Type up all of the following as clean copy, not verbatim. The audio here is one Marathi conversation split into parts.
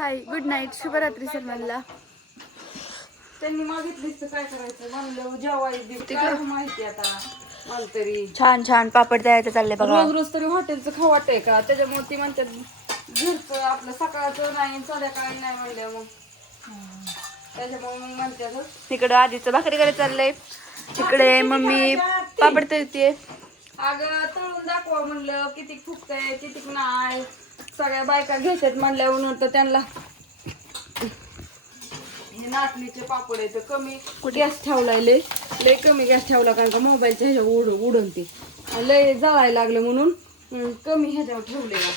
हाय गुड नाईट शुभरात्री सर्वांना. त्यांनी मागितलीच तर काय करायचं म्हणलं जेवायला काय माहिती आता मला तरी छान छान पापड तयार चालले बघा. रोज रोज तरी हॉटेलचं खाऊ वाटतंय का त्याच्यामुळे ती म्हणतात घरचं आपलं सकाळचं नाही संध्याकाळी नाही म्हणलं मग त्याच्यामुळे मग म्हणतात तिकडं आधीचं भाकरी करायला चाललंय, तिकडे मम्मी पापड तळतीये. अगं तळून दाखवा म्हणलं किती फुगतंय किती नाही. सगळ्या बायका घेतात म्हणल्यावर नंतर त्यांना हे नाचणीचे पापड आहे तर कमी गॅस ठेवलाय लय कमी गॅस ठेवला कारण का मोबाईलच्या ह्याच्यावर उडून ते लय जळायला लागलं म्हणून कमी ह्याच्यावर ठेवलेला.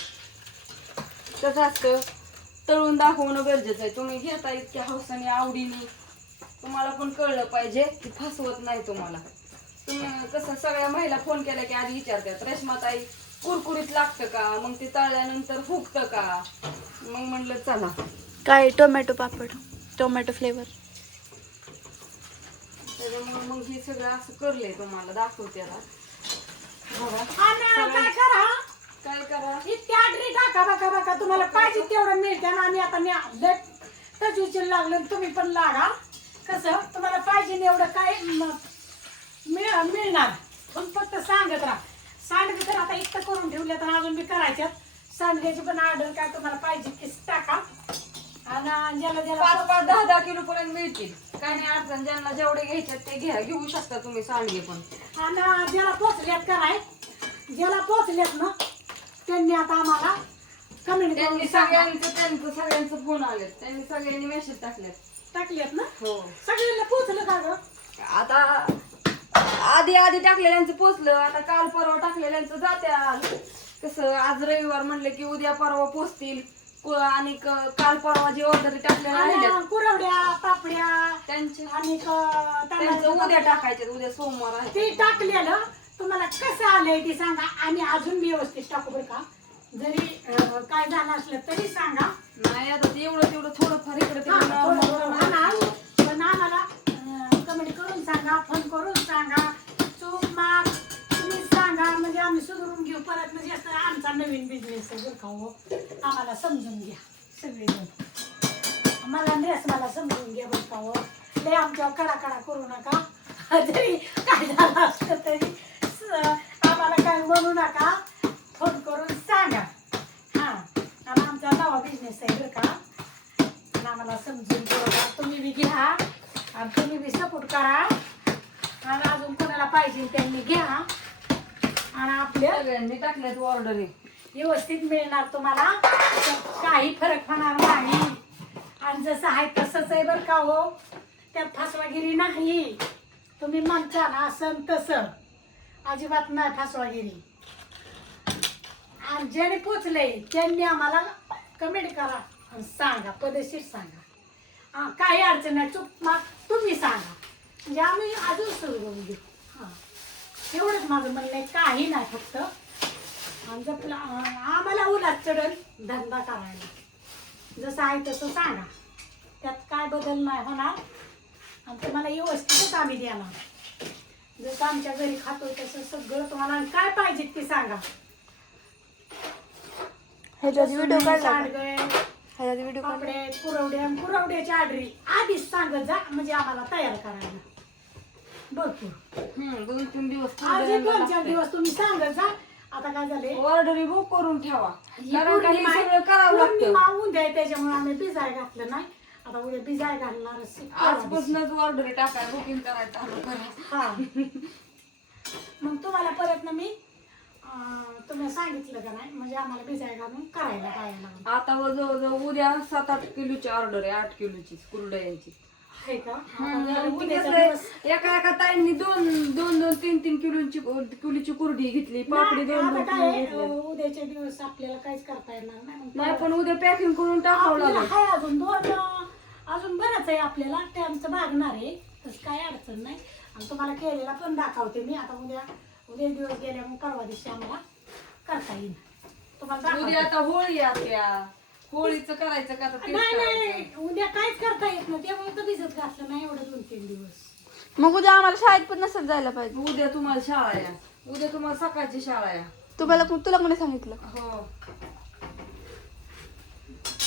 तसं असतं तळून दाखवणं गरजेचं आहे. तुम्ही घेता इतक्या हौसाने आवडीने तुम्हाला पण कळलं पाहिजे की फसवत नाही तुम्हाला. तुम्ही कसं सगळ्या महिला फोन केला की आधी विचारतात रेश्माताई कुरकुरीत लागतं का, मग ते तळल्यानंतर फुगतं का. मग म्हणलं चला काय टोमॅटो पापड, टोमॅटो फ्लेवर. त्याच्यामुळे मग हे सगळं असं करलंय तुम्हाला दाखवते आता बघा. काय करा इतकी आडरी टाका बघा बघा तुम्हाला पाहिजे तेवढं मिळते ना. आणि आता तजवीचे लागलं तुम्ही पण लागा. कसं तुम्हाला पाहिजे एवढं काय मिळणार पण फक्त सांगत राहा. सांडगे तर आता इतकं करून ठेवले तर अजून मी करायच्यात. सांडग्याची पण ऑर्डर काय तुम्हाला पाहिजे की टाका. आणि ज्याला ज्याला 5-5, 10-10 किलो पर्यंत मिळतील. काय नाही अडचण. ज्यांना जेवढे घ्यायचे ते घेऊ शकता तुम्ही सांडगे पण. आणि ज्याला पोचल्यात कराय ज्याला पोचल्यात ना त्यांनी आता आम्हाला कमेंट त्यांनी करून त्यांचं सगळ्यांचं फोन आलेत. त्यांनी सगळ्यांनी मेसेज टाकल्यात ना. हो सगळ्यांना पोचलं का ग. आता आधी टाकलेल्यांचं पोचलं. आता काल परवा टाकलेल्यांचं जात्या. कसं आज रविवार म्हणलं की उद्या परवा पोचतील. आणि काल परवा जे ऑर्डर टाकलेल्या कुरवड्या पापड्या त्यांचे आणि त्यांचं उद्या टाकायचे. उद्या सोमवार आहे. ते टाकलेलं तुम्हाला कसं आलंय ते सांगा. आणि अजून व्यवस्थित टाकू बरं का. जरी काय झालं असलं तरी सांगा. नाही आता एवढं तेवढं थोडंफार इकडे पण आम्हाला कमेंट करून सांगा, फोन करून सांगा. चूक माग तुम्ही सांगा म्हणजे आम्ही सुधारून घेऊ परत. म्हणजे असं आमचा नवीन बिझनेस आहे बरं का हो. आम्हाला समजून घ्या सगळेजण. मला समजून घ्या बरं का हो. लय आमच्यावर कडा करू नका. जरी काय झालं असलं तरी आम्हाला काय म्हणू नका. फोन करून सांगा. हां आणि आमचा नवा बिझनेस आहे बरं का. आणि आम्हाला समजून घ्या. तुम्ही बी घ्या आणि तुम्ही बी सपोर्ट करा. आणि अजून कोणाला पाहिजे त्यांनी घ्या. आणि आपल्या सगळ्यांनी टाकल्यात ऑर्डर आहे. व्यवस्थित मिळणार तुम्हाला. काही फरक होणार नाही. आणि जसं आहे तसंच आहे बरं का हो. त्यात फसवागिरी नाही. तुम्ही म्हणता ना असं तसं अजिबात नाही फसवागिरी. आणि ज्याने पोचले त्यांनी आम्हाला कमेंट करा आणि सांगा. पद्धतशीर सांगा. काही अडचण नाही. चूक मग तुम्ही सांगा म्हणजे आम्ही अजून सुरू करून घेऊ. हां एवढंच माझं म्हणणं आहे. काही नाही फक्त जपलं आम्हाला उलट चढल धंदा करायला. जसं आहे तसं सांगा. त्यात काय बदल नाही होणार. आणि तुम्हाला व्यवस्थितच आम्ही देणार. जसं आमच्या घरी खातो तसं सगळं तुम्हाला. आणि काय पाहिजे ते सांगा. व्हिडिओ सांडगे पापडे कुरवड्याची ऑर्डरी आधीच सांगत जा म्हणजे आम्हाला तयार करायला भरपूर. 2-3 दिवस आज 2-4 दिवस तुम्ही सांगत जा. आता काय झाले ऑर्डर बुक करून ठेवा. कारण का हे सगळं करावं लागतं. उद्या त्याच्यामुळे आम्ही भिजाय घातलं नाही. आता उद्या भिजाय घालणार. आजपासूनच ऑर्डर टाकाय बुकिंग करायला चालू करा. हा मग तुम्हाला परत ना मी तुम्ही सांगितलं का नाही म्हणजे आम्हाला भिजाय घालून करायला पाहिजे. आता जवळजवळ उद्या 7-8 किलोची ऑर्डर आहे. 8 किलोची कुरडयांची आहे का. एका ताईंनी 2-3 किलोची कुरडी घेतली. पापडी 2 किलो. उद्याच्या दिवस आपल्याला काहीच करता येणार नाही पण उद्या पॅकिंग करून टाकावं लागेल. अजून बरंच आहे आपल्याला. टाइमचं भागणार आहे तसं काही अडचण नाही. आणि तुम्हाला केलेला पण दाखवते मी. आता उद्या दिवस गेल्या मग परवा दिवशी आम्हाला करता येईल. तुम्हाला उद्या आता होळी आपल्या होळीचं करायचं का. नाही उद्या काहीच करता येत नाही. त्यामुळे तर भिजत घातलं नाही एवढं 2-3 दिवस. मग उद्या आम्हाला शाळेत पण नसेल जायला पाहिजे. उद्या तुम्हाला शाळा या. उद्या तुम्हाला सकाळची शाळा या. तुला कोणी सांगितलं. हो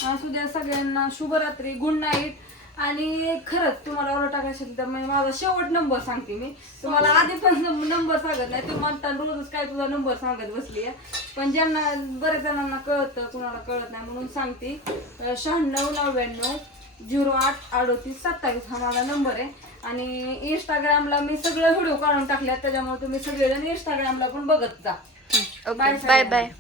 असू द्या सगळ्यांना शुभरात्री, गुड नाईट. आणि खरंच तुम्हाला ऑर्डर टाकायची तर माझा शेवट नंबर सांगते मी तुम्हाला. आधी पण नंबर सांगत नाही, तुम्ही म्हणता रोजच काय तुझा नंबर सांगत बसली आहे. पण ज्यांना बऱ्याच जणांना कळतं, कुणाला कळत नाही म्हणून सांगते. 9699083827 हा माझा नंबर आहे. आणि इंस्टाग्रामला मी सगळे व्हिडिओ काढून टाकल्यात, त्याच्यामुळे तुम्ही सगळेजण इंस्टाग्रामला पण बघत जा. Okay, bye bye.